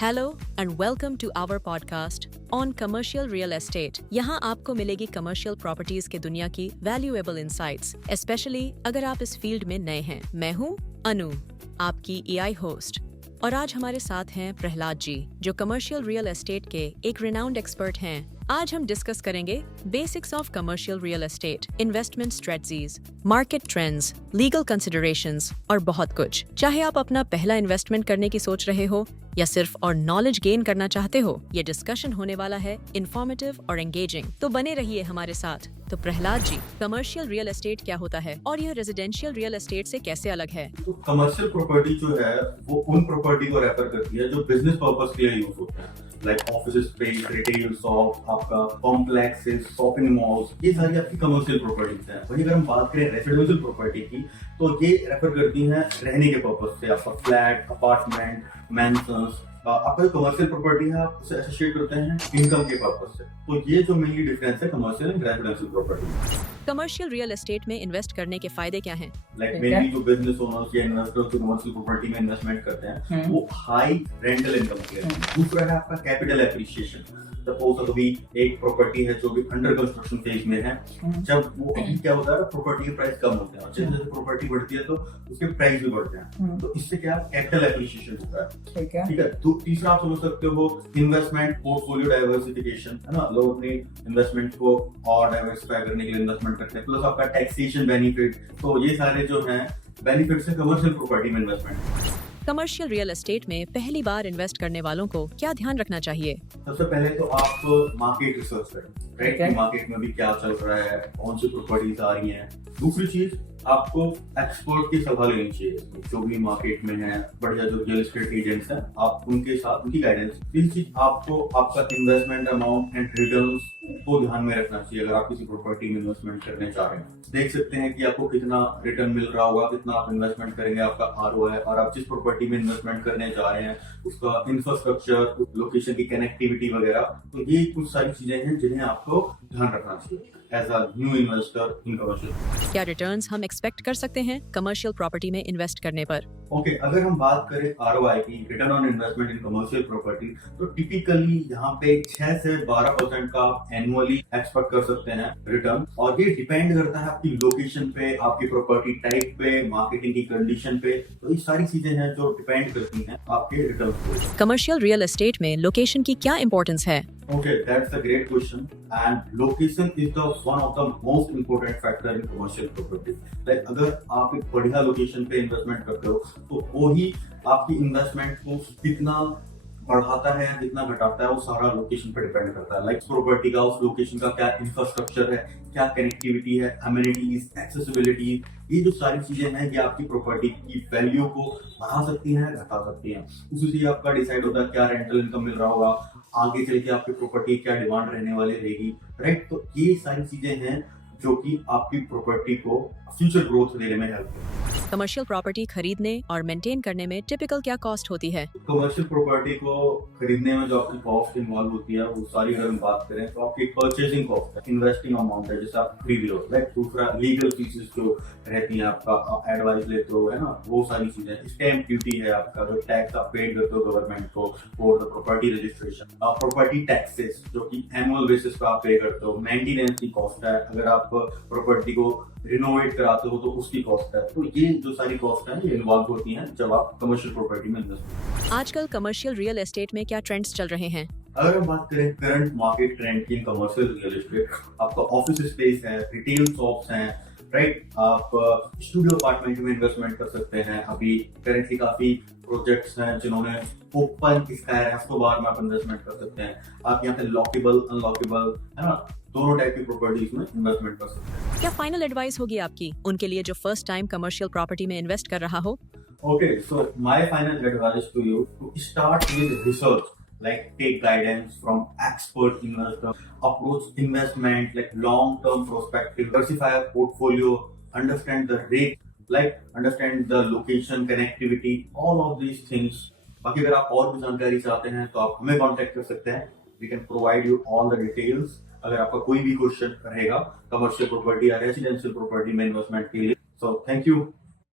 Hello and welcome to our podcast on commercial real estate. यहाँ आपको मिलेगी commercial properties के दुनिया की वैल्यूएबल इंसाइट्स, स्पेशली अगर आप इस फील्ड में नए हैं। मैं हूँ अनु, आपकी एआई होस्ट, और आज हमारे साथ हैं प्रहलाद जी, जो कमर्शियल रियल एस्टेट के एक रिनाउंड एक्सपर्ट हैं। आज हम डिस्कस करेंगे basics of commercial real estate, investment strategies, market trends, legal considerations और बहुत कुछ। चाहे आप अपना पहला इन्वेस्टमेंट करने की सोच रहे हो या सिर्फ और नॉलेज गेन करना चाहते हो, ये डिस्कशन होने वाला है इंफॉर्मेटिव और एंगेजिंग। तो बने रहिए हमारे साथ। तो Prahlad ji, commercial real estate क्या होता है और यह रेजिडेंशियल रियल एस्टेट से कैसे अलग है? तो कमर्शियल प्रॉपर्टी जो है वो उन प्रॉपर्टी को रेफर करती है जो बिजनेस पर्पस के लिए यूज होते हैं, like office space, retail shop, आपका कॉम्प्लेक्सेस, शॉपिंग मॉल्स, ये सारी आपकी कमर्शियल प्रॉपर्टीज हैं। वहीं अगर हम बात करें रेसिडेंशियल प्रॉपर्टी की, तो ये रेफर करती हैं रहने के पर्पस से, आपका फ्लैट, अपार्टमेंट, मैंशंस। आपका जो कमर्शियल प्रॉपर्टी है आप उसे एसोसिएट करते हैं इनकम के पर्पस से। तो ये जो मेनली डिफरेंस है commercial and residential property. Commercial real estate में इन्वेस्ट करने के फायदे क्या हैं? लाइक मेनली जो बिजनेस ओनर्स या इन्वेस्टर्स जो कमर्शियल प्रॉपर्टी में इन्वेस्टमेंट करते हैं वो हाई रेंटल इनकम के लिए। दूसरा है आपका कैपिटल एप्रिसिएशन। सपोज कभी एक प्रॉपर्टी है जो भी अंडर कंस्ट्रक्शन फेज में है, जब वो अभी क्या होता है प्रॉपर्टी के प्राइस कम होते हैं और जैसे जैसे प्रॉपर्टी बढ़ती है तो उसके प्राइस भी बढ़ते हैं। तो इससे क्या कैपिटल एप्रिसिएशन होता है। ठीक है। तो तीसरा आप समझ सकते हो इन्वेस्टमेंट पोर्टफोलियो डाइवर्सिफिकेशन, है ना। लोग अपनी इन्वेस्टमेंट को और डाइवर्सिफाई करने के लिए इन्वेस्टमेंट करते हैं, प्लस आपका टैक्सेशन बेनिफिट। तो ये सारे जो हैं बेनिफिट्स है कमर्शियल प्रॉपर्टी में इन्वेस्टमेंट। कमर्शियल रियल एस्टेट में पहली बार इन्वेस्ट करने वालों को क्या ध्यान रखना चाहिए? सबसे पहले तो आप मार्केट रिसर्च करें, राइट। मार्केट में भी क्या चल रहा है, कौन सी प्रॉपर्टीज आ रही हैं। दूसरी चीज, आपको एक्सपर्ट की सलाह लेनी चाहिए, जो भी मार्केट में है, बढ़िया जो रियल एस्टेट एजेंट्स हैं, आप उनके साथ उनकी गाइडेंस। तीसरी चीज, आपको आपका इन्वेस्टमेंट अमाउंट एंड रिटर्न्स को ध्यान में रखना चाहिए। अगर आप किसी प्रॉपर्टी में इन्वेस्टमेंट करने चाह रहे हैं, देख सकते हैं कि आपको कितना रिटर्न मिल रहा होगा, कितना आप इन्वेस्टमेंट करेंगे, आपका आरओआई, और आप जिस प्रॉपर्टी में इन्वेस्टमेंट करने जा रहे हैं उसका इंफ्रास्ट्रक्चर, लोकेशन की कनेक्टिविटी वगैरह। तो ये कुछ सारी चीजें हैं जिन्हें आपको ध्यान रखना चाहिए as a new investor in commercial. क्या रिटर्न्स हम एक्सपेक्ट कर सकते हैं कमर्शियल प्रॉपर्टी में इन्वेस्ट करने पर? ओके, अगर हम बात करें आरओआई की, return on investment in commercial property, तो टिपिकली यहाँ पे 6 से 12% का एनुअली एक्सपेक्ट कर सकते हैं रिटर्न। और ये डिपेंड करता है आपकी लोकेशन पे, आपकी प्रॉपर्टी टाइप पे, मार्केटिंग की कंडीशन पे। तो ये सारी चीजें हैं जो डिपेंड करती हैं आपके रिटर्न पे। कमर्शियल रियल एस्टेट में लोकेशन की क्या इंपॉर्टेंस है? Okay, that's a great question. And location is the one of the most important factor in commercial property. Like अगर आप एक बढ़िया लोकेशन पे इन्वेस्टमेंट करते हो तो वो ही आपकी इन्वेस्टमेंट को कितना बढ़ाता है, कितना घटाता है, वो सारा लोकेशन पे डिपेंड करता है। लाइक प्रॉपर्टी का, उस लोकेशन का क्या इंफ्रास्ट्रक्चर है, क्या कनेक्टिविटी है, अमेनिटीज, एक्सेसिबिलिटी, ये जो सारी चीजें हैं ये आपकी प्रॉपर्टी की वैल्यू को बढ़ा सकती हैं, घटा सकती हैं। उसी से आपका डिसाइड होता है क्या रेंटल इनकम मिल रहा होगा, आगे चल के आपकी प्रॉपर्टी क्या डिमांड रहने वाली रहेगी, राइट। तो ये सारी चीजें हैं जो कि आपकी प्रॉपर्टी को फ्यूचर ग्रोथ देने में हेल्प करती है। कमर्शियल प्रॉपर्टी खरीदने और मेंटेन करने में टिपिकल क्या कॉस्ट होती है? कमर्शियल प्रॉपर्टी को खरीदने में जो आपकी कॉस्ट इन्वॉल्व होती है वो सारी अगर हम बात करें तो आपकी परचेसिंग कॉस्ट है, इन्वेस्टिंग अमाउंट है जैसे आप खरीद लो, लाइक दूसरा लीगल फीसेस जो रहती है, आपका एडवाइस लेते हो, है ना, वो सारी चीजें। स्टैंप ड्यूटी है, आपका जो टैक्स आप पे करते हो गवर्नमेंट को for the property registration, property taxes जो कि एनुअल बेसिस पे आप पे करते हो, मेंटेनेंस की कॉस्ट है, अगर आप प्रॉपर्टी को रिनोवेट कराते हो तो उसकी कॉस्ट है। तो ये जो सारी कॉस्ट है ये इन्वॉल्व होती हैं जब आप कमर्शियल प्रॉपर्टी में इन्वेस्ट करते हैं। आजकल कमर्शियल रियल एस्टेट में क्या ट्रेंड्स चल रहे हैं? अगर हम बात करें करंट मार्केट ट्रेंड की कमर्शियल रियल एस्टेट, आपका ऑफिस स्पेस है, रिटेल शॉप्स हैं, राइट। आप स्टूडियो अपार्टमेंट में इन्वेस्टमेंट कर सकते हैं। अभी करेंटली काफी प्रोजेक्ट्स हैं जिन्होंने ओपन स्काई रेफ्टो बार में आप इन्वेस्टमेंट कर सकते हैं। आप यहाँ पे लॉकेबल, अनलॉकेबल, है ना, दोनों टाइप की प्रॉपर्टीज में इन्वेस्टमेंट कर सकते हैं। क्या फाइनल एडवाइस होगी आपकी उनके लिए जो फर्स्ट टाइम कमर्शियल प्रॉपर्टी में इन्वेस्ट कर रहा हो? Okay, so my final advice to you to start with research, like take guidance from expert investors, approach investment like long-term perspective, diversify a portfolio, understand the rate, like understand the location, connectivity, all of these things. बाकी अगर आप और भी जानकारी चाहते हैं तो आप हमें कांटेक्ट कर सकते हैं। We can provide you all the details. अगर आपका कोई भी क्वेश्चन रहेगा कमर्शियल प्रॉपर्टी या रेसिडेंशियल प्रॉपर्टी में इन्वेस्टमेंट के लिए, so thank you.